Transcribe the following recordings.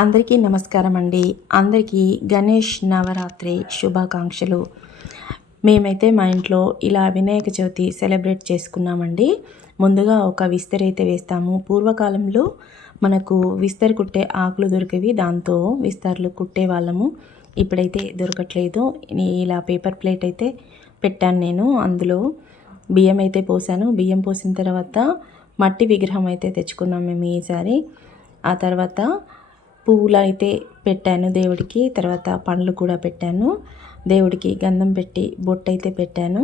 అందరికీ నమస్కారం అండి అందరికీ గణేష్ నవరాత్రి శుభాకాంక్షలు. మేమైతే మా ఇంట్లో ఇలా వినాయక చవితి సెలబ్రేట్ చేసుకున్నామండి. ముందుగా ఒక విస్తరి అయితే వేస్తాము. పూర్వకాలంలో మనకు విస్తరి కుట్టే ఆకులు దొరికేవి దాంతో విస్తర్లు కుట్టే వాళ్ళము. ఇప్పుడైతే దొరకట్లేదు. ఇలా పేపర్ ప్లేట్ అయితే పెట్టాను నేను. అందులో బియ్యం అయితే పోసాను. బియ్యం పోసిన తర్వాత మట్టి విగ్రహం అయితే తెచ్చుకున్నాం మేము ఈసారి. ఆ తర్వాత పువ్వులు అయితే పెట్టాను దేవుడికి తర్వాత పండ్లు కూడా పెట్టాను. దేవుడికి గంధం పెట్టి బొట్టు అయితే పెట్టాను.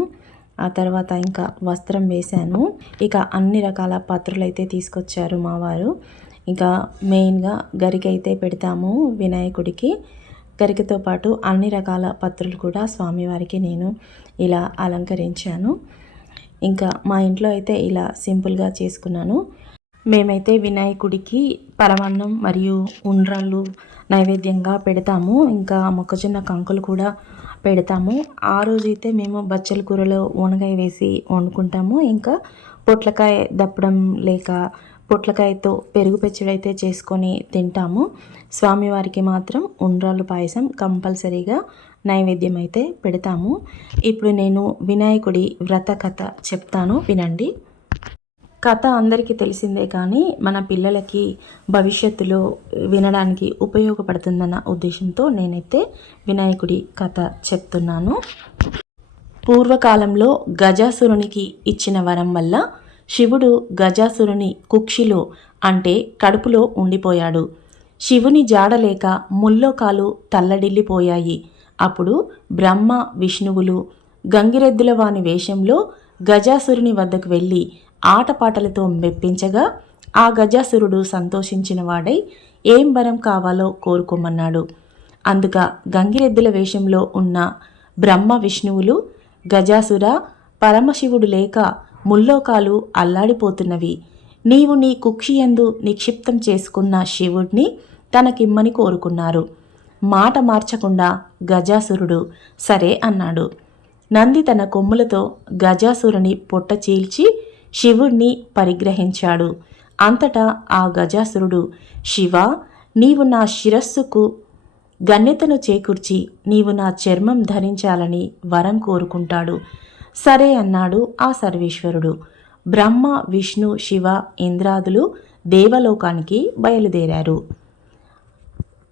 ఆ తర్వాత ఇంకా వస్త్రం వేశాను. ఇక అన్ని రకాల పాత్రలు అయితే తీసుకొచ్చారు మా వారు. ఇంకా మెయిన్గా గరిక అయితే పెడతాము వినాయకుడికి. గరికతో పాటు అన్ని రకాల పత్రులు కూడా స్వామివారికి నేను ఇలా అలంకరించాను. ఇంకా మా ఇంట్లో అయితే ఇలా సింపుల్గా చేసుకున్నాను. మేమైతే వినాయకుడికి పరమాన్నం మరియు ఉండ్రాళ్ళు నైవేద్యంగా పెడతాము. ఇంకా మొక్కజొన్న కంకులు కూడా పెడతాము. ఆ రోజైతే మేము బచ్చల కూరలో ఊనగాయ వేసి వండుకుంటాము. ఇంకా పొట్లకాయ దప్పడం లేక పొట్లకాయతో పెరుగు పచ్చడి అయితే చేసుకొని తింటాము. స్వామివారికి మాత్రం ఉండ్రాళ్ళు పాయసం కంపల్సరీగా నైవేద్యం అయితే పెడతాము. ఇప్పుడు నేను వినాయకుడి వ్రత కథ చెప్తాను. వినండి. కథ అందరికీ తెలిసిందే కానీ మన పిల్లలకి భవిష్యత్తులో వినడానికి ఉపయోగపడుతుందన్న ఉద్దేశంతో నేనైతే వినాయకుడి కథ చెప్తున్నాను. పూర్వకాలంలో గజాసురునికి ఇచ్చిన వరం వల్ల శివుడు గజాసురుని కుక్షిలో అంటే కడుపులో ఉండిపోయాడు. శివుని జాడలేక ముల్లోకాలు తల్లడిల్లిపోయాయి. అప్పుడు బ్రహ్మ విష్ణువులు గంగిరెద్దుల వాని వేషంలో గజాసురుని వద్దకు వెళ్ళి ఆటపాటలతో మెప్పించగా ఆ గజాసురుడు సంతోషించిన వాడై ఏం వరం కావాలో కోరుకోమన్నాడు. అందుక గంగిరెద్దుల వేషంలో ఉన్న బ్రహ్మ విష్ణువులు గజాసుర పరమశివుడు లేక ముల్లోకాలు అల్లాడిపోతున్నవి. నీవు నీ కుక్షియందు నిక్షిప్తం చేసుకున్న శివుడిని తనకిమ్మని కోరుకున్నారు. మాట మార్చకుండా గజాసురుడు సరే అన్నాడు. నంది తన కొమ్ములతో గజాసురుని పొట్ట చీల్చి శివుణ్ణి పరిగ్రహించాడు. అంతటా ఆ గజాసురుడు శివ నీవు నా శిరస్సుకు గణ్యతను చేకూర్చి నీవు నా చర్మం ధరించాలని వరం కోరుకుంటాడు. సరే అన్నాడు ఆ సర్వేశ్వరుడు. బ్రహ్మ విష్ణు శివ ఇంద్రాదులు దేవలోకానికి బయలుదేరారు.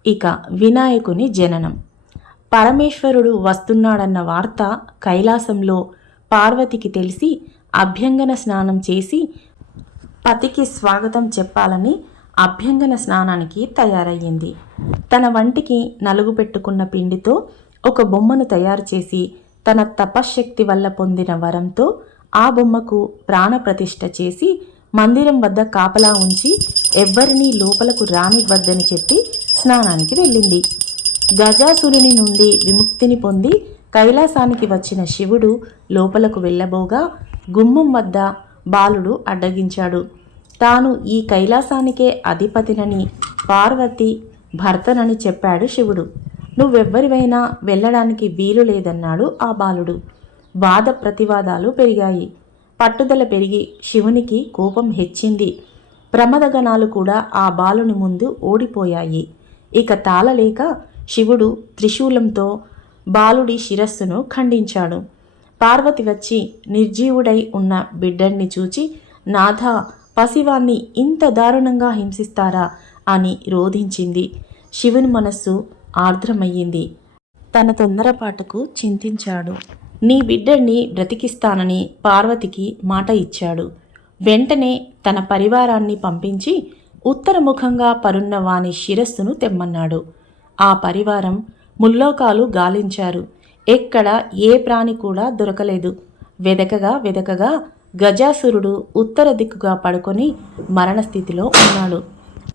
ఇక వినాయకుని జననం. పరమేశ్వరుడు వస్తున్నాడన్న వార్త కైలాసంలో పార్వతికి తెలిసి అభ్యంగన స్నానం చేసి పతికి స్వాగతం చెప్పాలని అభ్యంగన స్నానానికి తయారయ్యింది. తన వంటికి నలుగు పెట్టుకున్న పిండితో ఒక బొమ్మను తయారు చేసి తన తపశ్శక్తి వల్ల పొందిన వరంతో ఆ బొమ్మకు ప్రాణప్రతిష్ఠ చేసి మందిరం వద్ద కాపలా ఉంచి ఎవ్వరినీ లోపలకు రానివ్వద్దని చెప్పి స్నానానికి వెళ్ళింది. గజాసురుని నుండి విముక్తిని పొంది కైలాసానికి వచ్చిన శివుడు లోపలకు వెళ్ళబోగా గుమ్మం వద్ద బాలుడు అడ్డగించాడు. తాను ఈ కైలాసానికే అధిపతినని పార్వతి భర్తనని చెప్పాడు శివుడు. నువ్వెవ్వరివైనా వెళ్ళడానికి వీలు లేదన్నాడు ఆ బాలుడు. వాద ప్రతివాదాలు పెరిగాయి. పట్టుదల పెరిగి శివునికి కోపం హెచ్చింది. ప్రమదగణాలు కూడా ఆ బాలుని ముందు ఓడిపోయాయి. ఇక తాళలేక శివుడు త్రిశూలంతో బాలుడి శిరస్సును ఖండించాడు. పార్వతి వచ్చి నిర్జీవుడై ఉన్న బిడ్డన్ని చూచి నాథ పసివాన్ని ఇంత దారుణంగా హింసిస్తారా? అని రోధించింది. శివుని మనస్సు ఆర్ద్రమయ్యింది. తన తొందరపాటుకు చింతించాడు. నీ బిడ్డని బ్రతికిస్తానని పార్వతికి మాట ఇచ్చాడు. వెంటనే తన పరివారాన్ని పంపించి ఉత్తరముఖంగా పరున్న వాని శిరస్సును తెమ్మన్నాడు. ఆ పరివారం ముల్లోకాలు గాలించారు. ఎక్కడ ఏ ప్రాణి కూడా దొరకలేదు. వెదకగా వెదకగా గజాసురుడు ఉత్తర దిక్కుగా పడుకొని మరణస్థితిలో ఉన్నాడు.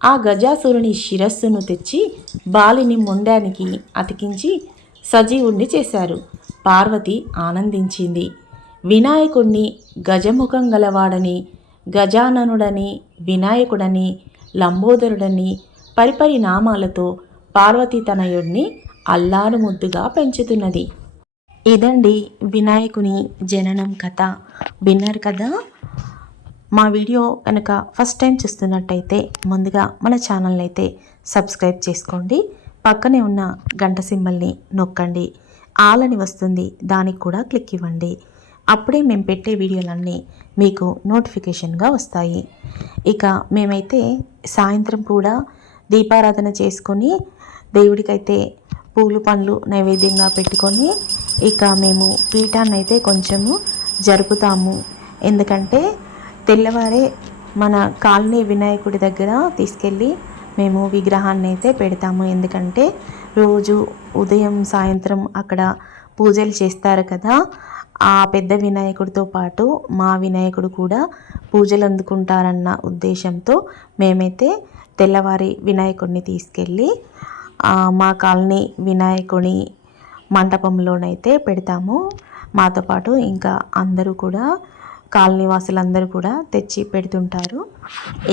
ఆ గజాసురుని శిరస్సును తెచ్చి బాలిని మొండానికి అతికించి సజీవుణ్ణి చేశారు. పార్వతి ఆనందించింది. వినాయకుణ్ణి గజముఖం గలవాడని గజాననుడని వినాయకుడని లంబోదరుడని పరిపరి నామాలతో పార్వతి తనయుడిని అల్లారు ముద్దుగా పెంచుతున్నది. ఇదండి వినాయకుని జననం కథ. విన్నారు కదా? మా వీడియో కనుక ఫస్ట్ టైం చూస్తున్నట్టయితే ముందుగా మన ఛానల్ని అయితే సబ్స్క్రైబ్ చేసుకోండి. పక్కనే ఉన్న గంట సింబల్ని నొక్కండి. ఆలని వస్తుంది దానికి కూడా క్లిక్ ఇవ్వండి. అప్పుడే మేము పెట్టే వీడియోలన్నీ మీకు నోటిఫికేషన్గా వస్తాయి. ఇక మేమైతే సాయంత్రం కూడా దీపారాధన చేసుకొని దేవుడికైతే పూలు పండ్లు నైవేద్యంగా పెట్టుకొని ఇక మేము పీఠాన్ని అయితే కొంచెము జరుపుతాము. ఎందుకంటే తెల్లవారే మన కాలనీ వినాయకుడి దగ్గర తీసుకెళ్ళి మేము విగ్రహాన్ని అయితే పెడతాము. ఎందుకంటే రోజు ఉదయం సాయంత్రం అక్కడ పూజలు చేస్తారు కదా. ఆ పెద్ద వినాయకుడితో పాటు మా వినాయకుడు కూడా పూజలు అందుకుంటారన్న ఉద్దేశంతో మేమైతే తెల్లవారి వినాయకుడిని తీసుకెళ్ళి మా కాలనీ వినాయకుని మంటపంలోనైతే పెడతాము. మాతో పాటు ఇంకా అందరూ కూడా కాలనీ వాసులందరూ కూడా తెచ్చి పెడుతుంటారు.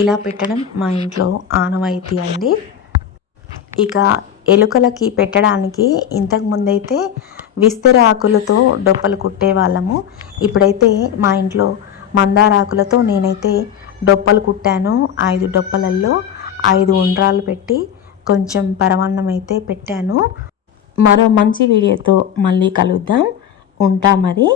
ఇలా పెట్టడం మా ఇంట్లో ఆనవాయితీ అండి. ఇక ఎలుకలకి పెట్టడానికి ఇంతకుముందైతే విస్తర ఆకులతో డొప్పలు కుట్టే వాళ్ళము ఇప్పుడైతే మా ఇంట్లో మందార ఆకులతో నేనైతే డొప్పలు కుట్టాను. ఐదు డొప్పలల్లో ఐదు ఉండ్రాలు పెట్టి కొంచెం పరమాన్నం అయితే పెట్టాను. మరో మంచి వీడియోతో మళ్ళీ కలుద్దాం. ఉంటా మరి.